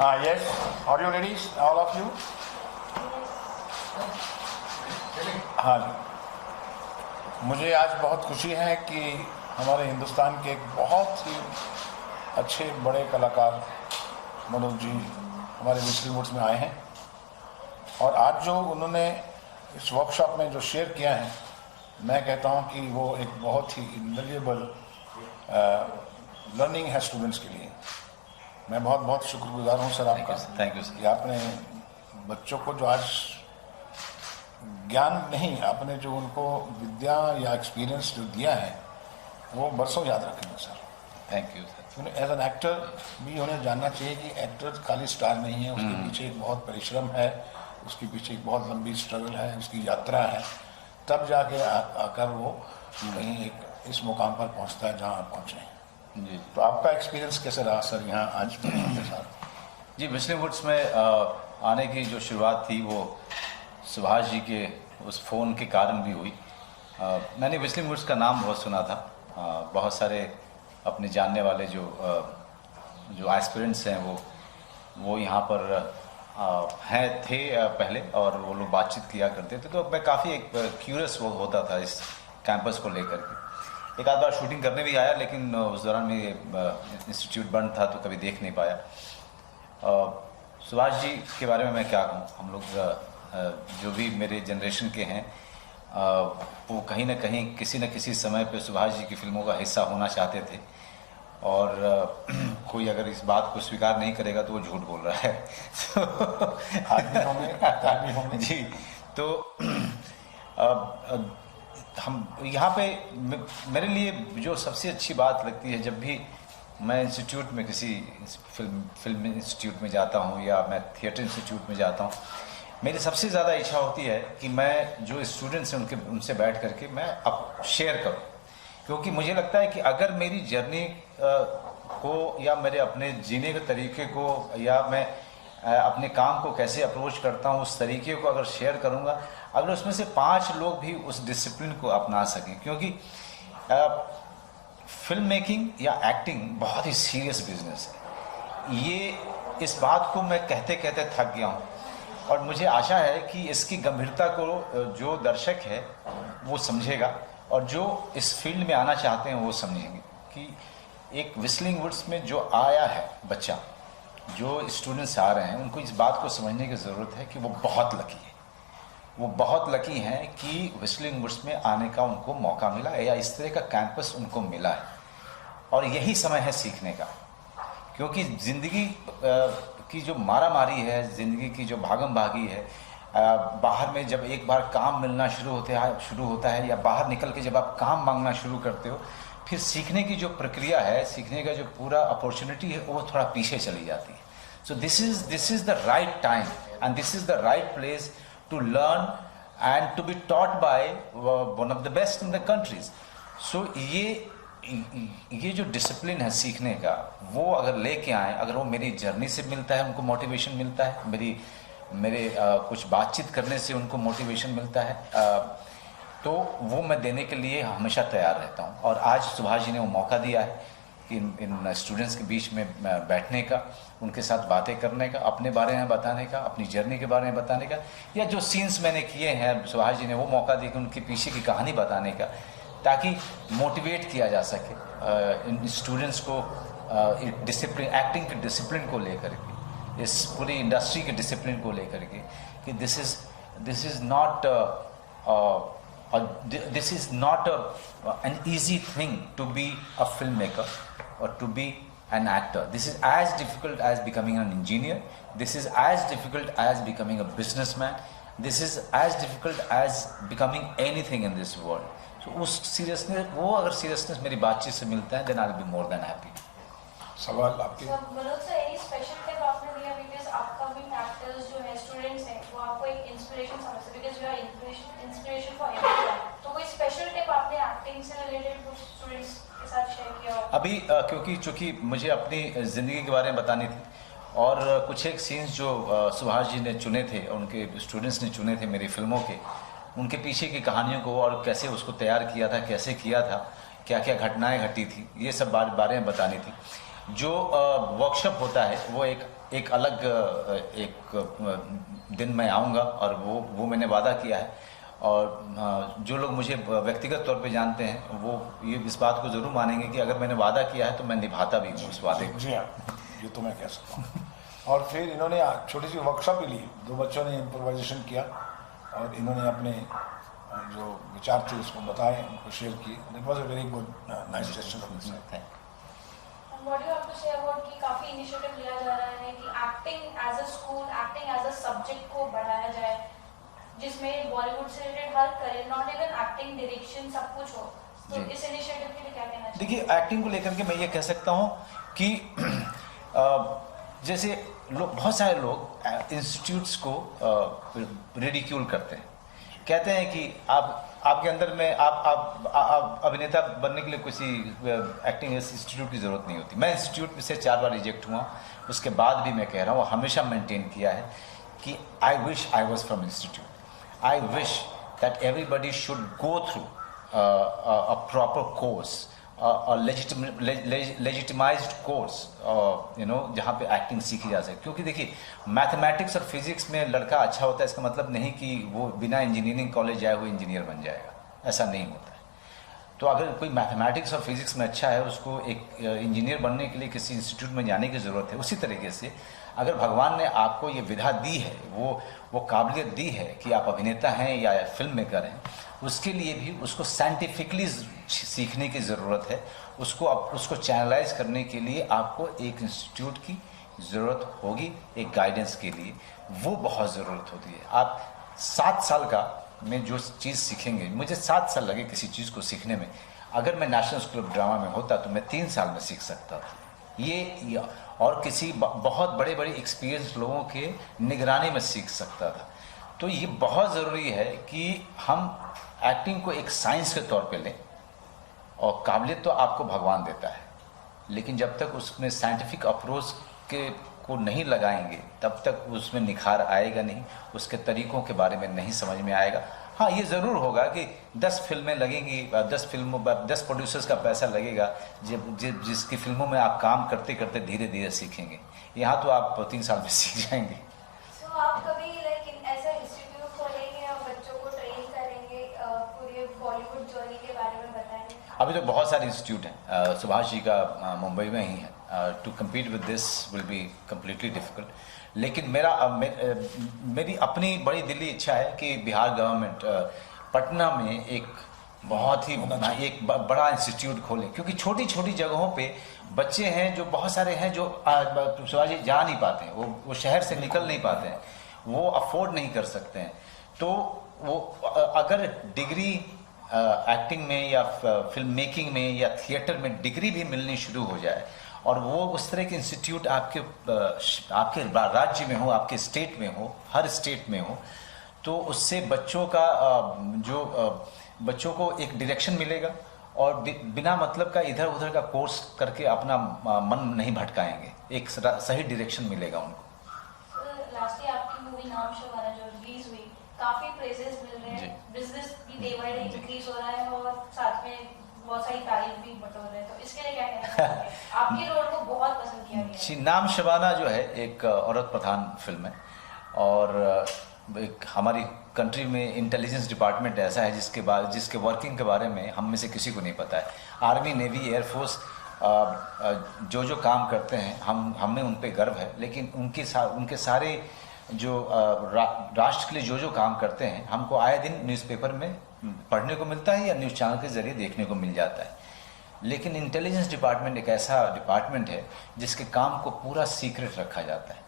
Yes. Are you ready, all of you? हाँ जी। मुझे आज बहुत खुशी है कि हमारे हिंदुस्तान के एक बहुत ही अच्छे बड़े कलाकार मनोज जी हमारे विस्लिंग वुड्स में आए हैं और आज जो उन्होंने इस वर्कशॉप में जो शेयर किया है, मैं कहता हूँ कि वो एक बहुत ही इनवैल्यूएबल लर्निंग है स्टूडेंट्स के लिए। मैं बहुत बहुत शुक्रगुजार हूँ सर आपका। Thank you sir. कि आपने बच्चों को जो आज ज्ञान नहीं, आपने जो उनको विद्या या एक्सपीरियंस जो दिया है वो बरसों याद रखेंगे sir. Thank you sir. As an actor भी उन्हें जानना चाहिए कि एक्टर खाली स्टार नहीं है, उसके पीछे एक बहुत परिश्रम है, उसके पीछे एक बहुत लंबी स्ट्रगल है, उसकी यात्रा है, तब जाके आकर वो कहीं एक इस मुकाम पर पहुंचता है जहां आप पहुंचे हैं जी। तो आपका एक्सपीरियंस कैसे रहा सर यहाँ आज के साथ? जी, विस्लिंग वुड्स में आने की जो शुरुआत थी वो सुभाष जी के उस फ़ोन के कारण भी हुई। मैंने विस्लिंग वुड्स का नाम बहुत सुना था। बहुत सारे अपने जानने वाले जो एस्पिरेंट्स हैं वो यहाँ पर थे पहले, और वो लोग बातचीत किया करते थे, तो मैं काफ़ी एक क्यूरियस वो होता था इस कैंपस को लेकर के। एक आध बार शूटिंग करने भी आया, लेकिन उस दौरान में इंस्टीट्यूट बंद था तो कभी देख नहीं पाया। सुभाष जी के बारे में मैं क्या कहूँ, हम लोग जो भी मेरे जनरेशन के हैं वो कहीं ना कहीं किसी न किसी समय पे सुभाष जी की फिल्मों का हिस्सा होना चाहते थे, और कोई अगर इस बात को स्वीकार नहीं करेगा तो वो झूठ बोल रहा है। आज भी होंगे जी। तो हम यहाँ पे मेरे लिए जो सबसे अच्छी बात लगती है, जब भी मैं इंस्टीट्यूट में किसी फिल्म इंस्टीट्यूट में जाता हूँ या मैं थिएटर इंस्टीट्यूट में जाता हूँ, मेरी सबसे ज़्यादा इच्छा होती है कि मैं जो स्टूडेंट्स हैं उनसे बैठ करके मैं अब शेयर करूँ, क्योंकि मुझे लगता है कि अगर मेरी जर्नी को या मेरे अपने जीने के तरीके को या मैं अपने काम को कैसे अप्रोच करता हूँ उस तरीके को अगर शेयर करूँगा, अगर उसमें से 5 लोग भी उस डिसिप्लिन को अपना सकें, क्योंकि फिल्म मेकिंग या एक्टिंग बहुत ही सीरियस बिजनेस है। ये इस बात को मैं कहते कहते थक गया हूँ, और मुझे आशा है कि इसकी गंभीरता को जो दर्शक है वो समझेगा, और जो इस फील्ड में आना चाहते हैं वो समझेंगे कि एक विस्लिंग वुड्स में जो आया है बच्चा, जो स्टूडेंट्स आ रहे हैं, उनको इस बात को समझने की ज़रूरत है कि वो बहुत लकी है। वो बहुत लकी हैं कि विस्लिंग वुड्स में आने का उनको मौका मिला है या इस तरह का कैंपस उनको मिला है, और यही समय है सीखने का। क्योंकि ज़िंदगी की जो मारामारी है, ज़िंदगी की जो भागम भागी है, बाहर में जब एक बार काम मिलना शुरू होता है या बाहर निकल के जब आप काम मांगना शुरू करते हो, फिर सीखने की जो प्रक्रिया है, सीखने का जो पूरा अपॉर्चुनिटी है, वो थोड़ा पीछे चली जाती है। So this is the right time and this is the right place to learn and to be taught by one of the best in the countries. So ये जो डिसिप्लिन है सीखने का, वो अगर लेके आए, अगर वो मेरी जर्नी से मिलता है, उनको मोटिवेशन मिलता है, मेरे कुछ बातचीत करने से उनको मोटिवेशन मिलता है, तो वो मैं देने के लिए हमेशा तैयार रहता हूँ। और आज सुभाष जी ने वो मौका दिया है कि इन स्टूडेंट्स के बीच में बैठने का, उनके साथ बातें करने का, अपने बारे में बताने का, अपनी जर्नी के बारे में बताने का, या जो सीन्स मैंने किए हैं, सुभाष जी ने वो मौका दिया कि उनके पीछे की कहानी बताने का, ताकि मोटिवेट किया जा सके इन स्टूडेंट्स को डिसिप्लिन, एक्टिंग के डिसिप्लिन को लेकर के, इस पूरी इंडस्ट्री के डिसिप्लिन को लेकर के, कि this is not an easy thing to be a filmmaker or to be an actor. This is as difficult as becoming an engineer. This is as difficult as becoming a businessman. This is as difficult as becoming anything in this world. So उस seriousness, वो अगर seriousness मेरी बातचीत से मिलता है, then I'll be more than happy. सवाल आपके? Manoj sir, any special tip आपने दिया because upcoming actors जो हैं, students हैं, वो आपको एक inspiration समझते हैं, because you are inspiration for everyone. तो कोई special tip आपने acting से related कुछ students के साथ share किया हो? अभी क्योंकि चूँकि मुझे अपनी ज़िंदगी के बारे में बतानी थी, और कुछ एक सीन्स जो सुभाष जी ने चुने थे, उनके स्टूडेंट्स ने चुने थे मेरी फिल्मों के, उनके पीछे की कहानियों को और कैसे उसको तैयार किया था, कैसे किया था, क्या क्या घटनाएं घटी थी, ये सब बारे में बतानी थी। जो वर्कशॉप होता है वो एक एक अलग दिन मैं आऊँगा, और वो मैंने वादा किया है। और जो लोग मुझे व्यक्तिगत तौर पे जानते हैं वो ये इस बात को ज़रूर मानेंगे कि अगर मैंने वादा किया है तो मैं निभाता भी हूँ उस वादे को। जी हाँ, ये तो मैं कह सकता हूँ। और फिर इन्होंने छोटी सी वर्कशॉप भी ली, 2 बच्चों ने इम्प्रोवाइजेशन किया और इन्होंने अपने जो विचार थे उसको बताए, उनको शेयर किए। It was a very good nice session of this. What do you have to say about कि काफी इनिशिएटिव लिया जा रहा है कि acting as a school, acting as a subject को बढ़ाया जाए, जिसमें बॉलीवुड से रिलेटेड हर career, not even acting, direction, सब कुछ हो। तो इस इनिशिएटिव के लिए क्या कहना चाहिए? देखिए, एक्टिंग को लेकर के मैं ये कह सकता हूँ कि जैसे बहुत सारे लोग इंस्टीट्यूट्स को रिडिक्यूल करते हैं, कहते हैं कि आपके अंदर में आप अभिनेता बनने के लिए किसी एक्टिंग इंस्टीट्यूट की ज़रूरत नहीं होती। मैं इंस्टीट्यूट से 4 बार रिजेक्ट हुआ, उसके बाद भी मैं कह रहा हूँ, हमेशा मेंटेन किया है कि I wish I was from institute. I wish that everybody should go through a proper course, a legitimized course, जहाँ पे एक्टिंग सीखी जा सके। क्योंकि देखिए, मैथमेटिक्स और फिजिक्स में लड़का अच्छा होता है इसका मतलब नहीं कि वो बिना इंजीनियरिंग कॉलेज जाए हुए इंजीनियर बन जाएगा, ऐसा नहीं होता है। तो अगर कोई मैथमेटिक्स और फिजिक्स में अच्छा है, उसको एक इंजीनियर बनने के लिए किसी इंस्टीट्यूट में जाने की ज़रूरत है। उसी तरीके से अगर भगवान ने आपको ये विधा दी है, वो काबिलियत दी है कि आप अभिनेता हैं या फिल्म मेकर हैं, उसके लिए भी उसको साइंटिफिकली सीखने की ज़रूरत है। उसको चैनलाइज करने के लिए आपको एक इंस्टीट्यूट की ज़रूरत होगी, एक गाइडेंस के लिए वो बहुत ज़रूरत होती है। आप 7 साल का में जो चीज़ सीखेंगे, मुझे 7 साल लगे किसी चीज़ को सीखने में, अगर मैं नेशनल स्कूल ऑफ ड्रामा में होता तो मैं 3 साल में सीख सकता था। ये और किसी बहुत बड़े एक्सपीरियंस लोगों के निगरानी में सीख सकता था। तो ये बहुत ज़रूरी है कि हम एक्टिंग को एक साइंस के तौर पे लें, और काबिलियत तो आपको भगवान देता है, लेकिन जब तक उसमें साइंटिफिक अप्रोच को नहीं लगाएंगे तब तक उसमें निखार आएगा नहीं, उसके तरीकों के बारे में नहीं समझ में आएगा। हाँ, ये ज़रूर होगा कि 10 फिल्में लगेंगी, 10 प्रोड्यूसर्स का पैसा लगेगा, जिसकी फिल्मों में आप काम करते करते धीरे धीरे सीखेंगे। यहाँ तो आप 3 साल में सीख जाएंगे। So, आप कभी ऐसा इंस्टीट्यूट खोलेंगे और बच्चों को ट्रेन करेंगे, पूरे बॉलीवुड जर्नी के बारे में बताएंगे? अभी तो बहुत सारे इंस्टीट्यूट हैं, सुभाष जी का मुंबई में ही है। To compete with this will be completely difficult, लेकिन मेरी अपनी बड़ी दिली इच्छा है कि बिहार गवर्नमेंट पटना में एक बहुत ही एक बड़ा इंस्टीट्यूट खोले, क्योंकि छोटी छोटी जगहों पे बच्चे हैं जो बहुत सारे हैं जो शिवाजी जा नहीं पाते हैं, वो शहर से निकल नहीं पाते हैं, वो अफोर्ड नहीं कर सकते हैं। तो वो अगर डिग्री एक्टिंग में या फिल्म मेकिंग में या थिएटर में डिग्री भी मिलनी शुरू हो जाए, और वो उस तरह के इंस्टीट्यूट आपके राज्य में हो, आपके स्टेट में हो, हर स्टेट में हो, तो उससे बच्चों को एक डायरेक्शन मिलेगा, और बिना मतलब का इधर उधर का कोर्स करके अपना मन नहीं भटकाएंगे, एक सही डायरेक्शन मिलेगा उनको। लास्टली आपकी मूवी नाम शबाना जो रिलीज हुई, काफी प्रेजेस मिल रहे हैं, बिजनेस भी डे बाय डे इंक्रीज हो रहा है और साथ में बहुत सारी तारीफ भी बटोर रहे हैं, तो इसके लिए क्या कहना चाहेंगे? आपकी रोल को बहुत पसंद किया गया है। नाम शबाना जो है एक औरत प्रधान फिल्म है, और एक हमारी कंट्री में इंटेलिजेंस डिपार्टमेंट ऐसा है जिसके वर्किंग के बारे में हम में से किसी को नहीं पता है। आर्मी, नेवी, एयरफोर्स जो काम करते हैं हमें उन पे गर्व है, लेकिन उनके सारे जो राष्ट्र के लिए जो काम करते हैं हमको आए दिन न्यूज़पेपर में पढ़ने को मिलता है या न्यूज़ चैनल के जरिए देखने को मिल जाता है। लेकिन इंटेलिजेंस डिपार्टमेंट एक ऐसा डिपार्टमेंट है जिसके काम को पूरा सीक्रेट रखा जाता है।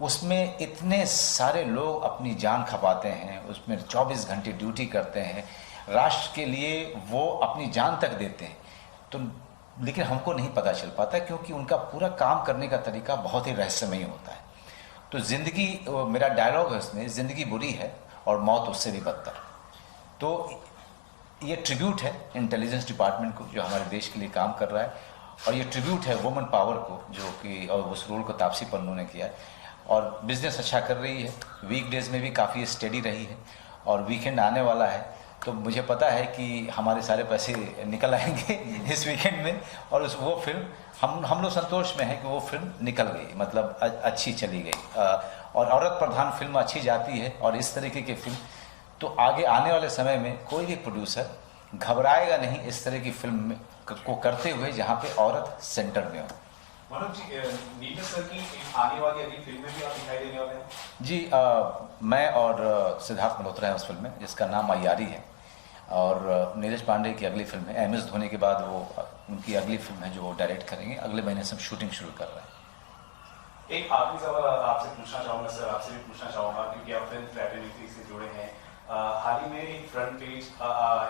उसमें इतने सारे लोग अपनी जान खपाते हैं, उसमें 24 घंटे ड्यूटी करते हैं, राष्ट्र के लिए वो अपनी जान तक देते हैं। तो लेकिन हमको नहीं पता चल पाता, क्योंकि उनका पूरा काम करने का तरीका बहुत ही रहस्यमयी होता है। तो ज़िंदगी, मेरा डायलॉग है उसमें, ज़िंदगी बुरी है और मौत उससे भी बदतर। तो ये ट्रिब्यूट है इंटेलिजेंस डिपार्टमेंट को जो हमारे देश के लिए काम कर रहा है, और ये ट्रिब्यूट है वुमेन पावर को जो कि, और उस रोल को तापसी पन्नू ने किया है। और बिजनेस अच्छा कर रही है, वीकडेज में भी काफ़ी स्टेडी रही है, और वीकेंड आने वाला है, तो मुझे पता है कि हमारे सारे पैसे निकल आएंगे इस वीकेंड में, और वो फिल्म हम लोग संतोष में हैं कि वो फिल्म निकल गई, मतलब अच्छी चली गई। और औरत प्रधान फिल्म अच्छी जाती है, और इस तरीके की फिल्म तो आगे आने वाले समय में कोई भी प्रोड्यूसर घबराएगा नहीं इस तरह की फिल्म को करते हुए जहाँ पे औरत सेंटर में हो। मनोज जी, नीरज सर की आने वाली अगली फिल्म में भी आप दिखाई देने वाले हैं? जी, मैं और सिद्धार्थ मल्होत्रा हैं उस फिल्म में, जिसका नाम अय्यारी है। और नीरज पांडे की अगली फिल्म है, MS धोनी के बाद वो उनकी अगली फिल्म है जो वो डायरेक्ट करेंगे। अगले महीने से हम शूटिंग शुरू कर रहे हैं। एक आखिरी सवाल आपसे पूछना चाहूँगा सर, आपसे भी पूछना चाहूँगा क्योंकि आप फिल्म फ्रेटर्निटी से जुड़े हैं। हाल ही में एक फ्रंट पेज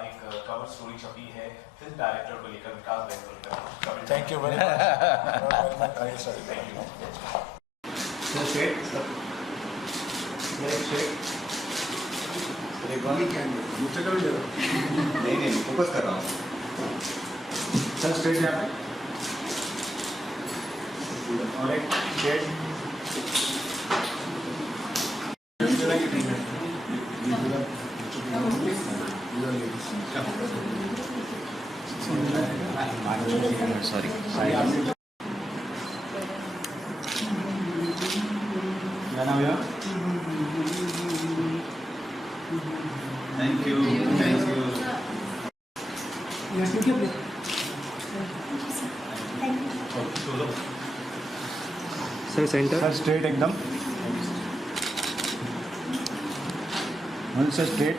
एक कवर स्टोरी छपी है फिल्म डायरेक्टर को लेकर, विकास बेहतर। Thank you very much. नहीं फोकस कर रहा हूँ सर। स्ट्रेट यहाँ पे और एक स्ट्रेट सॉरी। क्या नाम है? Thank you. Sir centre sir straight एकदम। Sir straight.